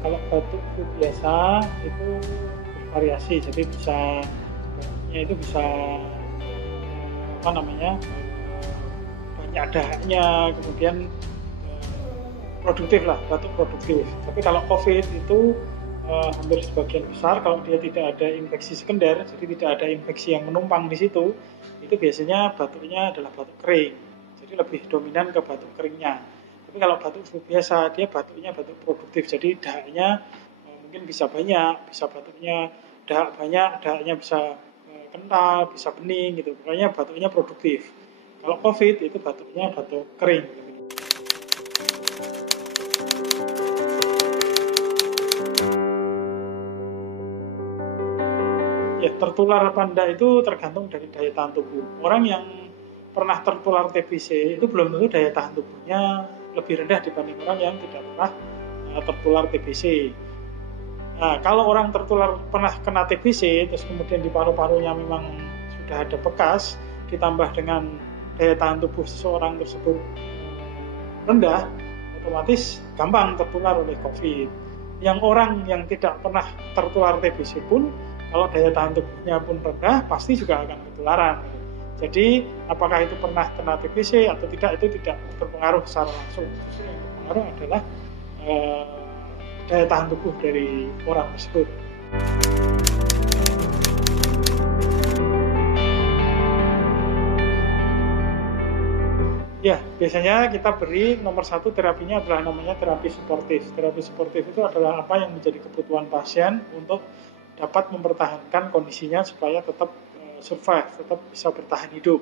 kalau batuk flu biasa itu bervariasi, jadi batuknya itu bisa apa namanya banyak dahaknya, kemudian produktif lah, batuk produktif. Tapi kalau COVID itu hampir sebagian besar kalau dia tidak ada infeksi sekunder, jadi tidak ada infeksi yang menumpang di situ, itu biasanya batuknya adalah batuk kering. Jadi lebih dominan ke batuk keringnya. Tapi kalau batuk flu biasa, dia batuknya batuk produktif, jadi dahaknya mungkin bisa banyak, bisa batuknya dahak banyak, dahaknya bisa kental, bisa bening gitu. Pokoknya batuknya produktif. Kalau COVID itu batuknya batuk kering. Ya, tertular apa enggak itu tergantung dari daya tahan tubuh. Orang yang pernah tertular TBC itu belum tentu daya tahan tubuhnya lebih rendah dibanding orang yang tidak pernah tertular TBC. Nah, kalau orang tertular pernah kena TBC, terus kemudian di paru-parunya memang sudah ada bekas, ditambah dengan daya tahan tubuh seseorang tersebut rendah, otomatis gampang tertular oleh COVID. Yang orang yang tidak pernah tertular TBC pun, kalau daya tahan tubuhnya pun rendah, pasti juga akan ketularan. Jadi, apakah itu pernah kena TBC atau tidak, itu tidak berpengaruh secara langsung. Justru yang berpengaruh adalah daya tahan tubuh dari orang tersebut. Ya, biasanya kita beri nomor satu terapinya adalah namanya terapi suportif. Terapi suportif itu adalah apa yang menjadi kebutuhan pasien untuk dapat mempertahankan kondisinya supaya tetap survive, tetap bisa bertahan hidup.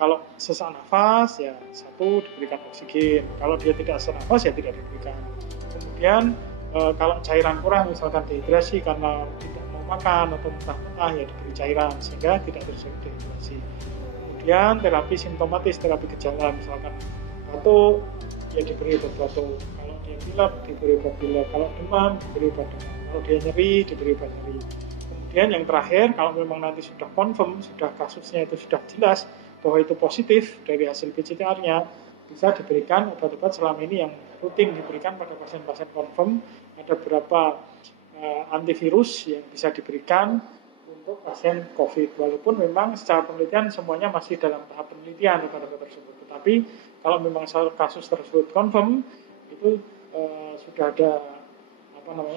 Kalau sesak nafas, ya satu diberikan oksigen. Kalau dia tidak sesak nafas, ya tidak diberikan. Kemudian kalau cairan kurang, misalkan dehidrasi karena tidak mau makan atau muntah-muntah, ya diberi cairan sehingga tidak terjadi dehidrasi. Kemudian terapi simptomatis, terapi gejala, misalkan batuk, ya diberi obat batuk. Kalau dia pilek, diberi obat pilek. Kalau demam, diberi obat demam. Kalau dia nyeri, diberi obat nyeri. Kemudian yang terakhir, kalau memang nanti sudah confirm, sudah kasusnya itu sudah jelas bahwa itu positif dari hasil PCR-nya, bisa diberikan obat-obat selama ini yang rutin diberikan pada pasien-pasien confirm. Ada beberapa antivirus yang bisa diberikan untuk pasien COVID, walaupun memang secara penelitian semuanya masih dalam tahap penelitian obat-obat tersebut. Tetapi kalau memang kasus tersebut confirm, itu sudah ada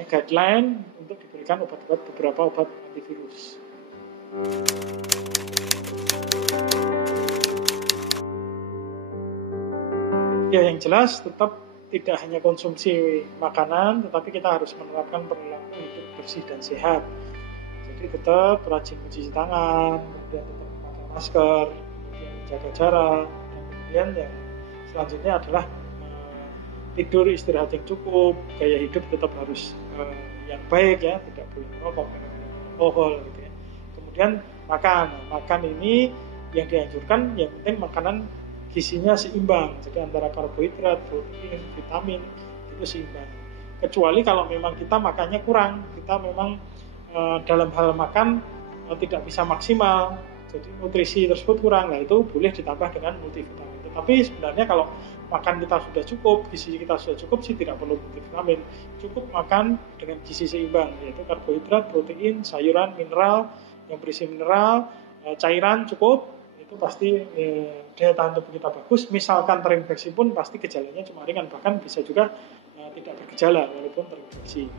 guideline untuk diberikan beberapa obat antivirus. Ya, yang jelas tetap tidak hanya konsumsi makanan, tetapi kita harus menerapkan perilaku hidup bersih dan sehat. Jadi tetap rajin mencuci tangan, kemudian tetap memakai masker, kemudian menjaga jarak, dan kemudian yang selanjutnya adalah tidur istirahat yang cukup, gaya hidup tetap harus yang baik ya, tidak boleh merokok, minum alkohol gitu ya. Kemudian makan ini yang dianjurkan yang penting makanan gizinya seimbang, jadi antara karbohidrat, protein, vitamin itu seimbang. Kecuali kalau memang kita makannya kurang, kita memang dalam hal makan tidak bisa maksimal, jadi nutrisi tersebut kurang, nah itu boleh ditambah dengan multivitamin. Tetapi sebenarnya kalau makan kita sudah cukup, gizi kita sudah cukup sih tidak perlu multivitamin, cukup makan dengan gizi seimbang, yaitu karbohidrat, protein, sayuran, mineral yang berisi mineral, cairan cukup, itu pasti daya tahan tubuh kita bagus. Misalkan terinfeksi pun pasti gejalanya cuma ringan, bahkan bisa juga tidak bergejala walaupun terinfeksi.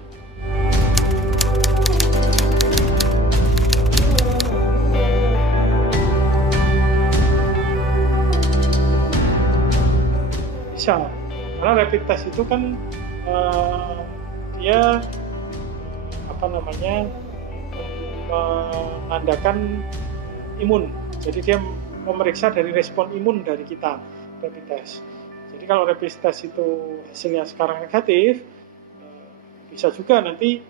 Bisa, karena rapid test itu kan dia menandakan imun. Jadi dia memeriksa dari respon imun dari kita, rapid test. Jadi kalau rapid test itu hasilnya sekarang negatif, bisa juga nanti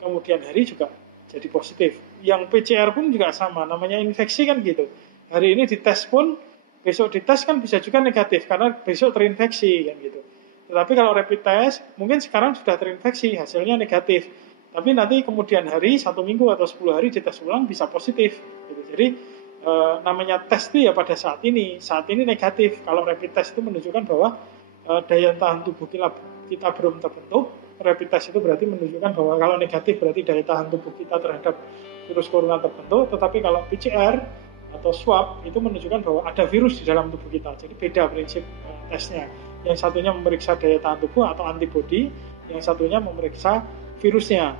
kemudian hari juga jadi positif. Yang PCR pun juga sama, namanya infeksi kan gitu. Hari ini dites pun, besok dites kan bisa juga negatif, karena besok terinfeksi kan gitu. Tetapi kalau rapid test, mungkin sekarang sudah terinfeksi, hasilnya negatif. Tapi nanti kemudian hari, 1 minggu atau 10 hari dites ulang bisa positif. Gitu. Jadi namanya tes itu ya pada saat ini negatif. Kalau rapid test itu menunjukkan bahwa daya tahan tubuh kita belum terbentuk, rapid test itu berarti menunjukkan bahwa kalau negatif berarti daya tahan tubuh kita terhadap virus corona terbentuk, tetapi kalau PCR atau swab itu menunjukkan bahwa ada virus di dalam tubuh kita. Jadi beda prinsip tesnya. Yang satunya memeriksa daya tahan tubuh atau antibodi, yang satunya memeriksa virusnya.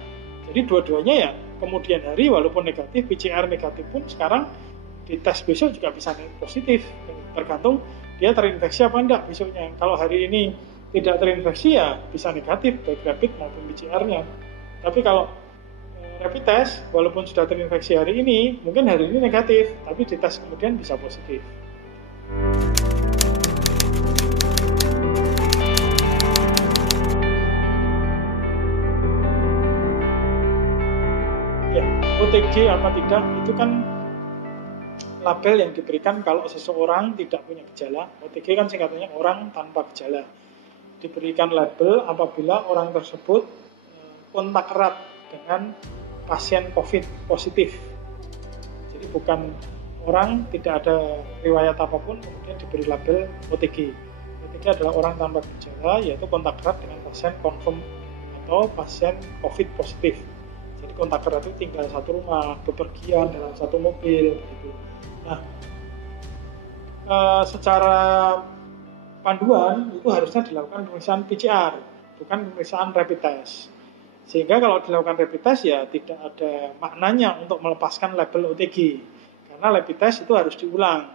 Jadi dua-duanya ya kemudian hari walaupun negatif, PCR negatif pun sekarang di tes besok juga bisa positif. Tergantung dia terinfeksi apa enggak besoknya. Kalau hari ini tidak terinfeksi ya bisa negatif baik rapid maupun PCR-nya. Tapi kalau rapid test walaupun sudah terinfeksi hari ini mungkin hari ini negatif, tapi di tes kemudian bisa positif. OTG apa tidak itu kan label yang diberikan kalau seseorang tidak punya gejala. OTG kan singkatannya orang tanpa gejala. Diberikan label apabila orang tersebut kontak erat dengan pasien COVID positif. Jadi bukan orang tidak ada riwayat apapun kemudian diberi label OTG. OTG adalah orang tanpa gejala, yaitu kontak erat dengan pasien confirm atau pasien COVID positif. Jadi kontak erat itu tinggal satu rumah, bepergian dalam satu mobil, begitu. Nah, secara panduan itu harusnya dilakukan pemeriksaan PCR, bukan pemeriksaan rapid test. Sehingga kalau dilakukan rapid test ya tidak ada maknanya untuk melepaskan label OTG, karena rapid test itu harus diulang.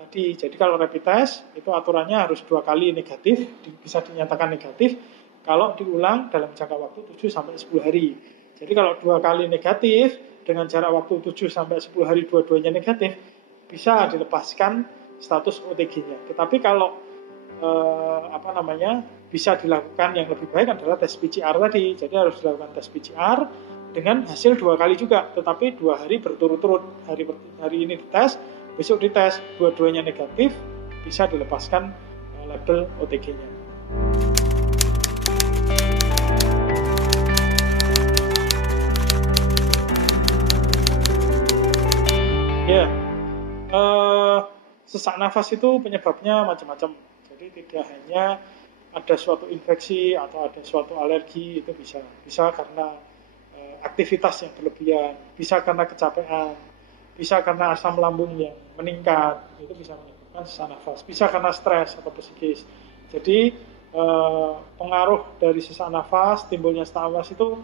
Jadi kalau rapid test itu aturannya harus 2 kali negatif, bisa dinyatakan negatif kalau diulang dalam jangka waktu 7-10 hari. Jadi kalau 2 kali negatif dengan jarak waktu 7-10 hari dua-duanya negatif, bisa dilepaskan status OTG-nya. Tetapi kalau bisa dilakukan yang lebih baik adalah tes PCR tadi. Jadi harus dilakukan tes PCR dengan hasil 2 kali juga, tetapi 2 hari berturut-turut. Hari ini dites, besok dites, dua-duanya negatif, bisa dilepaskan label OTG-nya. Ya, sesak nafas itu penyebabnya macam-macam. Jadi tidak hanya ada suatu infeksi atau ada suatu alergi, itu bisa karena aktivitas yang berlebihan, bisa karena kecapean, bisa karena asam lambung yang meningkat, itu bisa menyebabkan sesak nafas, bisa karena stres atau psikis. Jadi pengaruh dari sesak nafas, timbulnya sesak nafas itu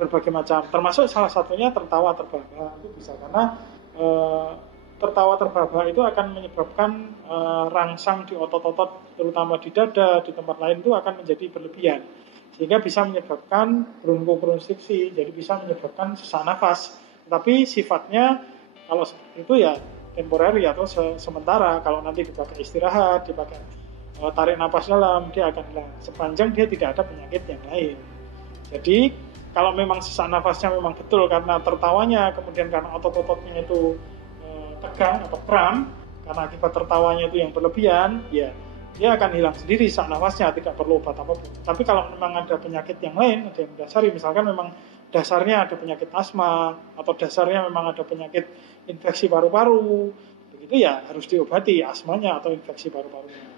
berbagai macam, termasuk salah satunya tertawa terbahak. Itu bisa karena tertawa terbahak itu akan menyebabkan rangsang di otot-otot, terutama di dada, di tempat lain itu akan menjadi berlebihan, sehingga bisa menyebabkan bronkokonstriksi, jadi bisa menyebabkan sesak nafas. Tetapi sifatnya kalau seperti itu ya temporary atau sementara. Kalau nanti dipakai istirahat, dipakai tarik napas dalam, dia akan hilang sepanjang dia tidak ada penyakit yang lain. Jadi kalau memang sesak nafasnya memang betul karena tertawanya, kemudian karena otot-ototnya itu tegang atau kram, karena akibat tertawanya itu yang berlebihan, ya dia akan hilang sendiri sesak nafasnya, tidak perlu obat apapun. Tapi kalau memang ada penyakit yang lain, ada yang mendasari, misalkan memang dasarnya ada penyakit asma, atau dasarnya memang ada penyakit infeksi paru-paru, begitu ya harus diobati asmanya atau infeksi paru-parunya.